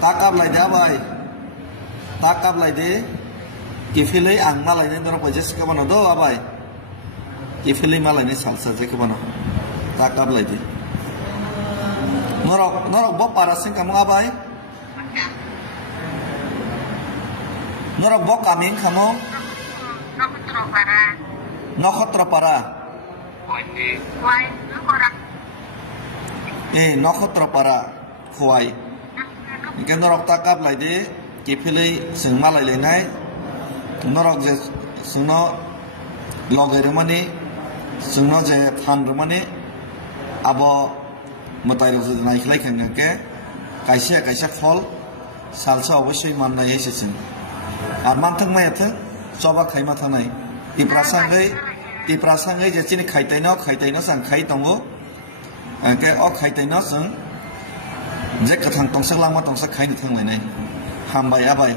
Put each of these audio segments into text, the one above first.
Takap lại đá bay, takap lại đi, kifilei ang malai ni dorong pajes ke mana do abai, kifilei malai ni salsa je ke mana, takap lại đi, norok bok parasin kamu abai, norok bok kami kamu, Nokhotra para, Nokhotra para, Hawaii. Ikan norok takap lai de, kipilai sengma lai lenai, norok je sengno logai rumani, sengno je fan rumani, abo matai ruk je naik lai kengkang ke, kaisa fol, salsa obosoi manna ye sesen. Arman thang mai thang, soba khaima thanai. Iprasangai je chini khaitai no sang khai tongo, ke o khaitai no sang. Jek kathang tongsak langma tongsak khai ni thang lai nai hambai abai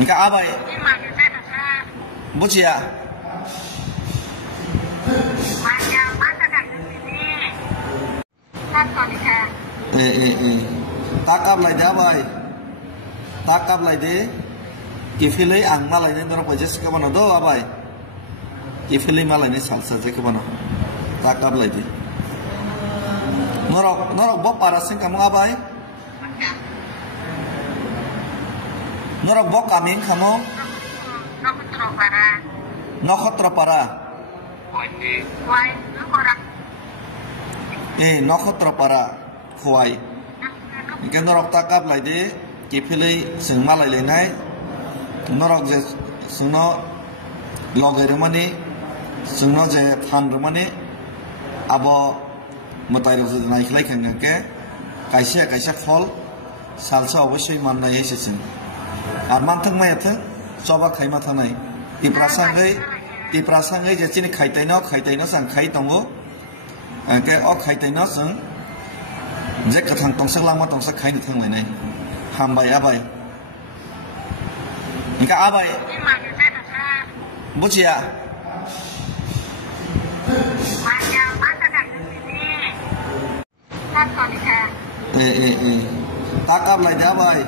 ingka abai bucia takap lai de abai takap lai de kifilei ang malai ni dorong pajes ke mana do abai kifilei malai ni salsa je ke mana takap lai de norok bok parasin kamu abai, norok bok kami kamu, Nokhotra para, Nokhotra para, Hawaii. Ikan norok takap lai de, kipilai sengma lai lenai, norok je sengno logai rumani, sengno je fan rumani, abo matai ruk je naik lai kengkang ke, kaisa fol, salsa obosoi manna ye sesen. Arman thang mai thang, soba khaima thanai. Iprasangai je chini khaitai no sang khai tongo, ke o khaitai no sang, jek kathang tongsak langma tongsak khai ni thang lai nai, hambai abai. Ingka abai, bucia. Takap lai de abai,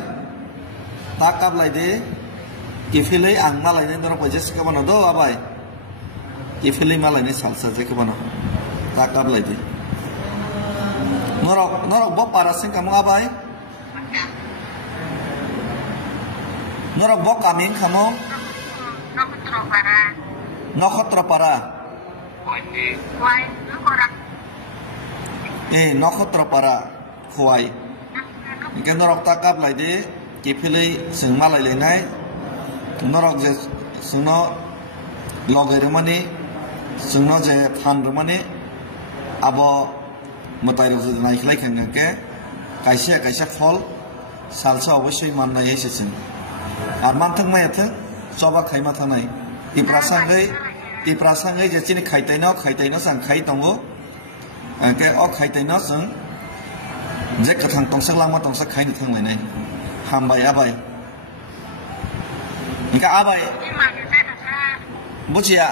takap lai de, kifilei ang malai ni dorong pajes ke mana do abai, kifilei malai ni salsa je ke mana, takap lai de, norok bok parasin kamu abai, norok bok kami kamu, Nokhotra para, Nokhotra para, Hawaii. Ikan norok takap lai de, kipilai sengma lai lenai, norok je sengno logai rumani, sengno je fan rumani, abo matai ruk je naik lai kengkang ke, kaisa fol, salsa obosoi manna ye sesen. Arman thang mai thang, soba khaima thanai. Iprasangai je chini khaitai no sang khai tongo, ke o khaitai no sang. Jek kathang tongsak langma tongsak khai ni thang lai nai hambai abai ingka abai bucia